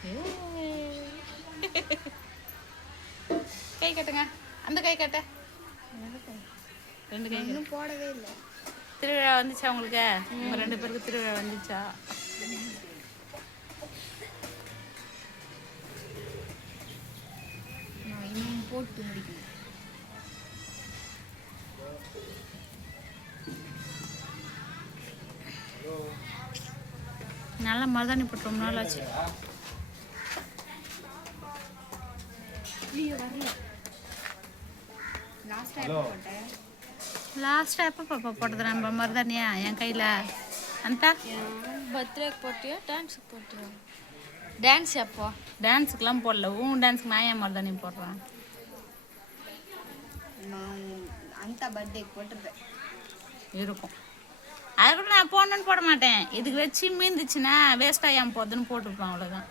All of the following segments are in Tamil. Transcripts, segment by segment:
கை கட்டுங்க. அந்த கை கட்ட. ரெண்டு கை. இன்னும் போடவே இல்லை. திருவிழா வந்துச்சா உங்களுக்கு? உங்க ரெண்டு பேருக்கு திருவிழா வந்துச்சா? நான் இன்னும் போட்டு முடிக்கணும். நல்ல மருதாணி போட்டு ரொம்ப நாள் ஆச்சு. லாஸ்ட்டாக எப்போ போட்டேன் லாஸ்ட்டாக எப்போ பாப்பா போட்டது நம்ம மருதாணியா? என் கையில். அந்த பர்த்டேக்கு போட்டியா? டான்ஸுக்கு போட்டியா? டான்ஸ் எப்போ டான்ஸுக்கெலாம் போடல. உன் டான்ஸுக்கு நான் ஏன் மருதாணி போடுறேன்? நான் அந்த பர்த்டேக்கு போட்டிருந்தேன் இருக்கும். அது கூட நான் போடணும்னு போட மாட்டேன். இதுக்கு வச்சு மீந்துச்சுன்னா வேஸ்ட்டாக ஏன் போதுன்னு போட்டுருப்பேன் அவ்வளோதான்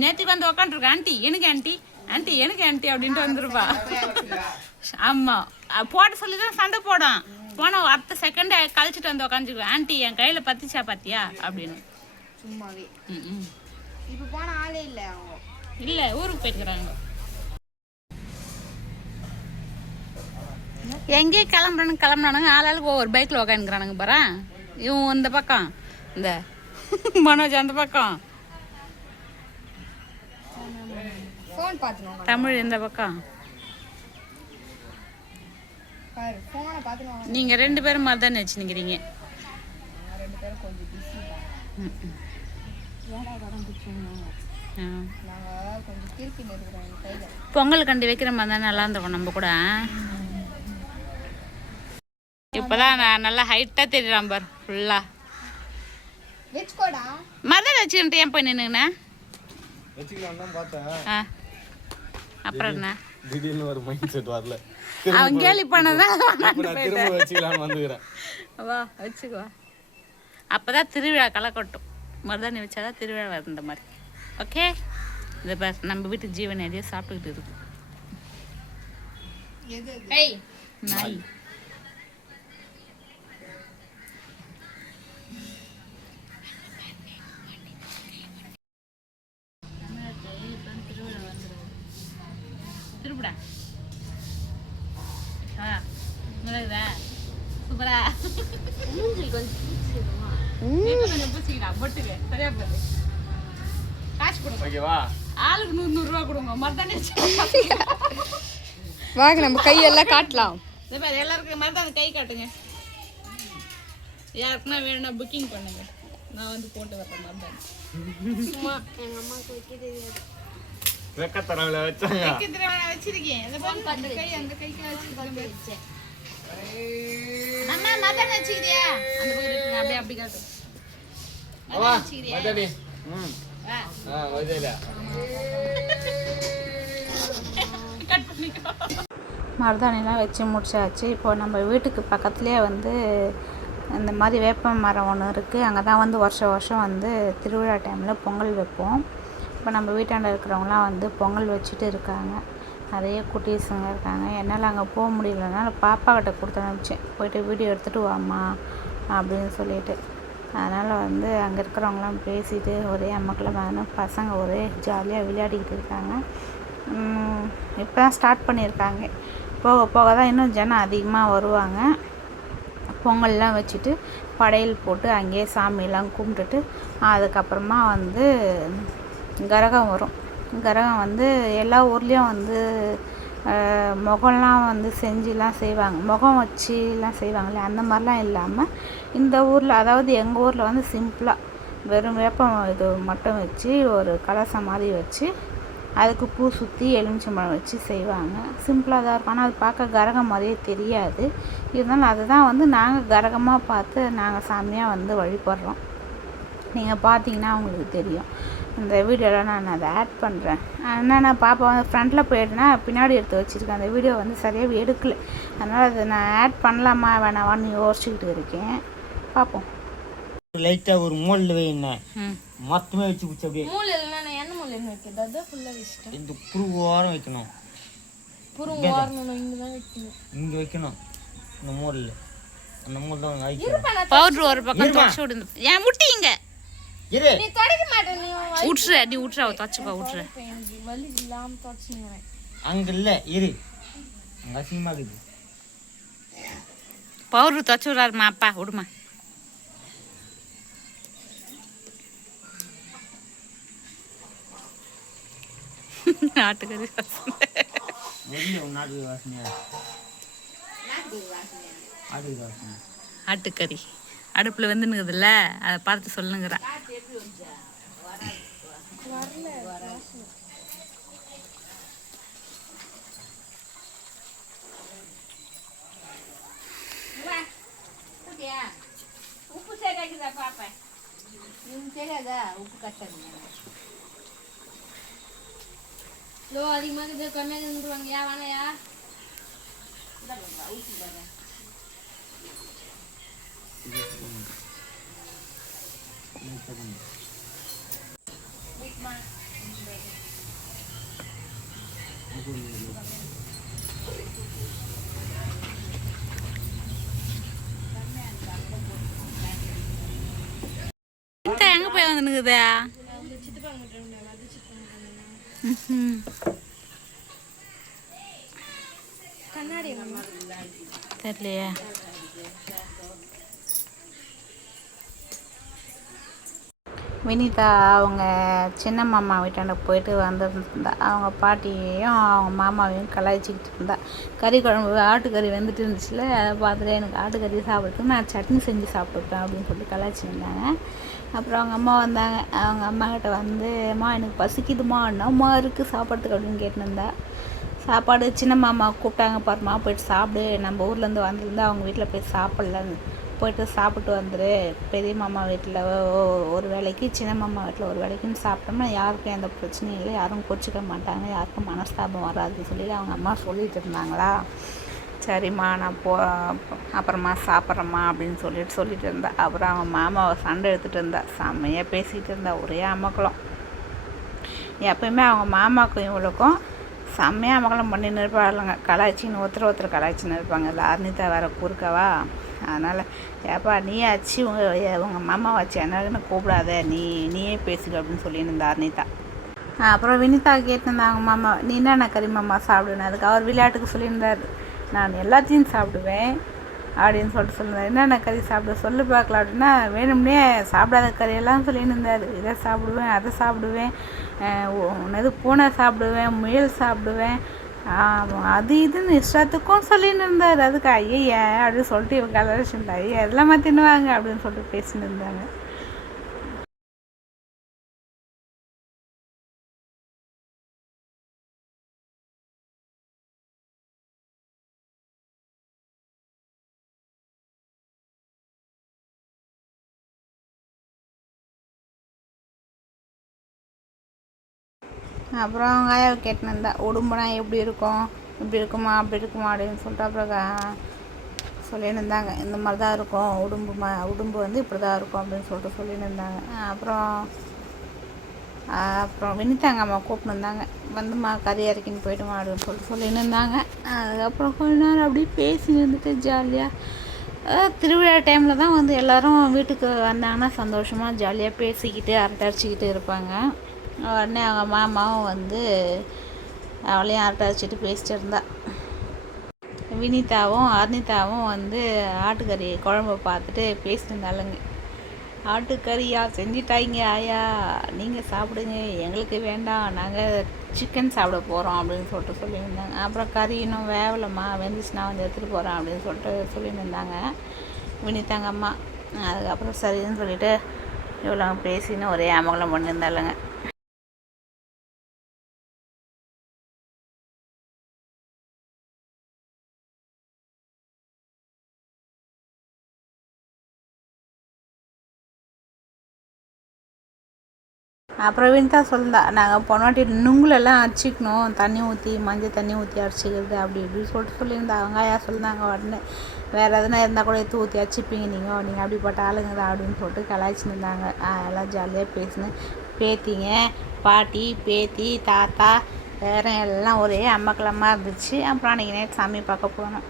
நேற்றுக்கு வந்து உக்காண்ட்ருக்கேன் ஆண்டி எனக்கு ஆண்டி? ஆண்டி எனக்கு ஆண்டி அப்படின்ட்டு வந்துருப்பா. ஆமாம் போட சொல்லி தான் சண்டை போடும். போன அடுத்த செகண்ட் கழிச்சிட்டு வந்து உக்காந்துக்குவேன். ஆண்டி என் கையில் பத்திச்சா பாத்தியா? அப்படின்னு. சும்மாவே. ம் இப்போ போன ஆளே இல்லை இல்லை ஊருக்கு போயிருக்கிறாங்க. எங்கேயே கிளம்புறேன்னு கிளம்புனானுங்க ஆளாளுக்கு ஒவ்வொரு பைக்கில் உக்காந்துக்கிறானுங்க பாரு இவன் இந்த பக்கம். இந்த. மனோஜ் அந்த பக்கம். தமிழ் இந்த பக்கம். நீங்கள் ரெண்டு பேரும் மாதிரி தானே. கையில். பொங்கல் கண்டி வைக்கிற மாதிரி தான் நல்லா இருந்திருக்கும் நம்ம கூட. இப்போதான் நான் நல்லா ஹைட்டாக தெரியுறான் பார் ஃபுல்லாக வச்சுக்கோடா. மதர் வச்சுக்கிட்டு ஏன் போய் நின்றுங்கண்ணா வச்சுக்கலாம் தான் பார்த்தேன். ஆ. அப்புறம் என்ன? திடீர்னு ஒரு மைண்ட் செட் வரல அவன் கேலி பண்ணதான் திரும்ப வச்சுக்கலாம்னு வந்துக்கிறேன். வா வச்சுக்கோ. அப்பதான் திருவிழா களை கொட்டும் மருதாணி வச்சாதான் திருவிழா வரும் இந்த மாதிரி. ஓகே? இது பார் நம்ம வீட்டு ஜீவன் எதையோ சாப்பிட்டுக்கிட்டு இருக்கு. நாய். திருப்பிடா ஆ நல்லதா சூப்பரா. மூஞ்சில் கொஞ்சம் இன்னும் கொஞ்சம் பொட்டுக்கு சரியா போகுது. காசு கொடுங்க. ஓகேவா ஆளுக்கு நூறு நூறுரூவா கொடுங்க. மருதாணி வச்சு வாங்க நம்ம கையெல்லாம் காட்டலாம். இந்த மாதிரி எல்லாருக்கும் கை காட்டுங்க. யாருக்குன்னா வேணும்னா புக்கிங் பண்ணுங்க. நான் வந்து போட்டு வரேன் மருதாணி. சும்மா எங்கள் அம்மாவுக்கு வைக்க தெரியாது. வெக்கத்தரவில் வச்சாங்க. வைக்கிறதுல நான் வச்சிருக்கேன். இந்த பாருங்க, அந்த கை அந்த கைக்கு வச்சிருக்கேன் அம்மா மருதாணி வச்சுக்கிறியா அந்த பக்கம் இருக்குங்க அப்படியே அப்படி காட்டு வா மதனி ம். வா. ஆ கட் பண்ணிக்கோ. மருதாணிலாம் வச்சு முடிச்சாச்சு. இப்போ நம்ம வீட்டுக்கு பக்கத்துலேயே வந்து இந்த மாதிரி வேப்ப மரம் ஒன்று இருக்குது அங்கே தான் வந்து வருஷம் வருஷம் வந்து திருவிழா டைமில் பொங்கல் வைப்போம். இப்போ நம்ம வீட்டாண்ட இருக்கிறவங்களாம் வந்து பொங்கல் வச்சுட்டு இருக்காங்க. நிறைய குட்டீஸுங்க இருக்காங்க. என்னால் அங்கே போக முடியலன்னா பாப்பா கிட்ட கொடுத்து அனுப்பிச்சேன். போயிட்டு வீடியோ எடுத்துகிட்டு வாம்மா அப்படின்னு சொல்லிட்டு. அதனால் வந்து அங்கே இருக்கிறவங்களாம் பேசிட்டு ஒரே அம்மக்கெல்லாம் பசங்க ஒரே ஜாலியாக விளையாடிக்கிட்டு இருக்காங்க. இப்போ தான் ஸ்டார்ட் பண்ணியிருக்காங்க. போக போக தான் இன்னும் ஜனம் அதிகமாக வருவாங்க. பொங்கல்லாம் வச்சுட்டு படையல் போட்டு அங்கேயே சாமியெல்லாம் கும்பிட்டுட்டு அதுக்கப்புறமா வந்து கரகம் வரும். கரகம் வந்து எல்லா ஊர்லேயும் வந்து முகம்லாம் வந்து செஞ்சுலாம் செய்வாங்க. முகம் வச்சுலாம் செய்வாங்களே அந்த மாதிரிலாம் இல்லாமல் இந்த ஊரில் அதாவது எங்கள் ஊரில் வந்து சிம்பிளாக வெறும் வேப்பம் இது மட்டும் வச்சு ஒரு கலசம் மாதிரி வச்சு அதுக்கு பூ சுற்றி எலுமிச்சம்பழம் வச்சு செய்வாங்க. சிம்பிளாக தான் இருக்கும். ஆனால் அது பார்க்க கரகம் மாதிரியே தெரியாது. இருந்தாலும் அதுதான் வந்து நாங்கள் கரகமாக பார்த்து நாங்கள் சாமியாக வந்து வழிபடுறோம். நீங்கள் பார்த்தீங்கன்னா உங்களுக்கு தெரியும். இந்த வீடியோவில் நான் அதை ஆட் பண்ணுறேன் என்னென்னா பாப்பா வந்து ஃப்ரண்ட்டில் போயிடுனா பின்னாடி எடுத்து வச்சுருக்கேன். அந்த வீடியோ வந்து சரியாக எடுக்கல. அதனால் அதை நான் ஆட் பண்ணலாமா வேணாமான்னு யோசிச்சுக்கிட்டு இருக்கேன். பார்ப்போம் லைட்டாக ஒரு மோல்டு வைண்ணே ம். மொத்தமே வச்சு பிடிச்சி அப்படியே மூளை இல்லைன்னா நான் என்ன மூளை வைக்கிறது? அதான் ஃபுல்லாக இஷ்டம். இந்த குரு ஓரம் வைக்கணும். புறம் வாரணும் இங்கே. தான் வைக்கணும். இங்கே வைக்கணும். இந்த மோலில் அந்த மோல் தான் வைக்கணும் பவுட்ரு ஒரு பக்கம் தொடச்சி விடுங்க ஏன் முட்டிங்க இரு. நீ தொடக்க நீ நீ தச்சுப்பா விட்ற எனக்கு வலி இல்லாம தொடச்சுங்கிறேன் அங்க இல்ல இரு. அங்க அசிங்கமா இருக்குது. பவுடர் தச்சு விட்றாருமா அப்பா விடுமா. ஆட்டுக்கறி வெளியே உன் நாட்டு வாசனையா? ஆட்டு வாசனை. ஆட்டுக்கறி அடுப்பில் வந்துனுக்குதுல்ல அதை பார்த்து சொல்லுங்கிறா உப்பு சேர்க்காக்குதா பாப்பேன் எனக்கு தெரியாதா உப்பு கட்டணும் லோ அதிகமாக இருக்குது கம்மியாக இருந்துருவாங்க யா வேணாயா உப்பு பாரு எங்கே போய் வந்துனுக்குதா? தெரியலையே. வினிதா அவங்க சின்ன மாமா வீட்டாண்ட போயிட்டு வந்துருந்தா. அவங்க பாட்டியையும் அவங்க மாமாவையும் கலாய்ச்சிக்கிட்டு இருந்தா. கறி குழம்பு ஆட்டுக்கறி வந்துட்டு இருந்துச்சுல அதை பார்த்துட்டு எனக்கு ஆட்டுக்கறி சாப்பிட்றதுக்கு நான் சட்னி செஞ்சு சாப்பிட்டுப்பேன் அப்படின்னு சொல்லிட்டு கலாய்ச்சிருந்தாங்க. அப்புறம் அவங்க அம்மா வந்தாங்க. அவங்க அம்மா கிட்ட வந்து அம்மா எனக்கு பசிக்குதுமா என்னம்மா இருக்குது சாப்பிட்றதுக்கு? அப்படின்னு கேட்டுருந்தா. சாப்பாடு சின்ன மாமா கூப்பிட்டாங்க பாருமா போயிட்டு சாப்பிடு. நம்ம ஊர்லேருந்து வந்திருந்தா அவங்க வீட்டில் போய் சாப்பிட்லன்னு. போயிட்டு சாப்பிட்டு வந்துரு. பெரிய மாமா வீட்டில் ஒரு வேலைக்கு சின்ன மாமா வீட்டில் ஒரு வேலைக்குன்னு சாப்பிட்டோம்னா யாருக்கும் எந்த பிரச்சனையும் இல்லை. யாரும் கோச்சிக்க மாட்டாங்க. யாருக்கும் மனஸ்தாபம் வராதுன்னு சொல்லி அவங்க அம்மா சொல்லிட்டு இருந்தாங்களா? சரிம்மா நான் போ அப்புறமா சாப்பிட்றேம்மா அப்படின்னு சொல்லிட்டு சொல்லிட்டு இருந்தா. அப்புறம் அவங்க மாமாவை சண்டை எடுத்துகிட்டு இருந்தா. செம்மையாக பேசிகிட்டு இருந்தா. ஒரே அமக்கலம் எப்பயுமே அவங்க மாமாக்கும் இவளுக்கும் செம்மையாக மகளம் பண்ணின்னு இருப்பாளுங்க. கலாய்ச்சின்னு ஒருத்தர் ஒருத்தர் கலாய்ச்சின்னு இருப்பாங்க. இல்லை அர்னிதா வேற குறுக்கவா? அதனால் ஏப்பா நீ ஆச்சு உங்கள் உங்கள் மாமா வச்சு என்னன்னு கூப்பிடாத. நீ நீயே பேசுக அப்படின்னு சொல்லியிருந்தா அர்னிதா. அப்புறம் வினிதா கேட்டிருந்தாங்க மாமா நீ என்னென்ன கறி மாமா சாப்பிடுன்னு? அதுக்கு அவர் விளையாட்டுக்கு சொல்லியிருந்தார். நான் எல்லாத்தையும் சாப்பிடுவேன். அப்படின்னு சொல்லிட்டு சொல்லுவார் என்னென்ன கறி சாப்பிட சொல்லு பார்க்கலாம் அப்படின்னா வேணும்னே சாப்பிடாத கறியெல்லாம் சொல்லின்னு இருந்தார். இதை சாப்பிடுவேன் அதை சாப்பிடுவேன் உன்னது பூனை சாப்பிடுவேன் முயல் சாப்பிடுவேன் அது இதுன்னு இஷ்டத்துக்கும் சொல்லின்னு இருந்தார். அதுக்கு ஐயா அப்படின்னு சொல்லிட்டு இவங்க கலரிச்சிருந்தா ஐயா இதெல்லாமா தின்னுவாங்க அப்படின்னு சொல்லிட்டு பேசின்னு இருந்தாங்க. அப்புறம் அவங்க கேட்டுன்னு இருந்தா உடம்புனா எப்படி இருக்கும்? இப்படி இருக்குமா அப்படி இருக்குமா அப்படின்னு சொல்லிட்டு அப்புறம் சொல்லின்னு இருந்தாங்க. இந்த மாதிரி தான் இருக்கும் உடம்பு ம உடம்பு வந்து இப்படி தான் இருக்கும் அப்படின்னு சொல்லிட்டு சொல்லின்னு இருந்தாங்க. அப்புறம் அப்புறம் வினிதாங்க அம்மா கூப்பிட்டு இருந்தாங்க வந்துமா கறி இறக்கின்னு போயிட்டுமா அப்படின்னு சொல்லிட்டு சொல்லின்னு இருந்தாங்க. அதுக்கப்புறம் கொஞ்ச நேரம் அப்படியே பேசி இருந்துட்டு ஜாலியாக திருவிழா டைமில் தான் வந்து எல்லாரும் வீட்டுக்கு வந்தாங்கன்னா சந்தோஷமாக ஜாலியாக பேசிக்கிட்டு அரட்டை இருப்பாங்க. உடனே அவங்க மாமாவும் வந்து அவளையும் அரட்டை வச்சுட்டு பேசிட்டு இருந்தா. வினிதாவும் அர்னிதாவும் வந்து ஆட்டுக்கறி குழம்பு பார்த்துட்டு பேசிட்டு ஆட்டுக்கறியா செஞ்சிட்டாங்க ஆயா. நீங்கள் சாப்பிடுங்க. எங்களுக்கு வேண்டாம். நாங்கள் சிக்கன் சாப்பிட போகிறோம் அப்படின்னு சொல்லிட்டு சொல்லியிருந்தாங்க. அப்புறம் கறி இன்னும் வேவலம்மா வெந்துச்சுன்னா வந்து எடுத்துகிட்டு போகிறேன் அப்படின்னு சொல்லிட்டு சொல்லியிருந்தாங்க வினிதாங்க அம்மா. அதுக்கப்புறம் சரின்னு சொல்லிட்டு இவ்வளோ பேசின்னு ஒரே அமகலம் பண்ணியிருந்தாளுங்க அப்புறம் வினிதா சொல்லுந்தா நாங்கள் போனாட்டி நுங்குலெல்லாம் அரைச்சிக்கணும் தண்ணி ஊற்றி மஞ்சள் தண்ணி ஊற்றி அரைச்சிக்கிறது அப்படி இப்படின்னு சொல்லிட்டு சொல்லியிருந்தா. அவங்க சொல்லியிருந்தாங்க உடனே வேறு எதுனா இருந்தால் கூட எடுத்து ஊற்றி அரைச்சிப்பீங்க நீங்கள் நீங்கள் அப்படிப்பட்ட ஆளுங்க அப்படின்னு சொல்லிட்டு கலாய்ச்சின்னு இருந்தாங்க. எல்லாம் ஜாலியாக பேசினேன் பேத்திங்க பாட்டி பேத்தி தாத்தா வேற எல்லாம் ஒரே அம்மக்கலமாக இருந்துச்சு. அப்புறம் அன்றைக்கி நைட் சாமி பார்க்க போனோம்.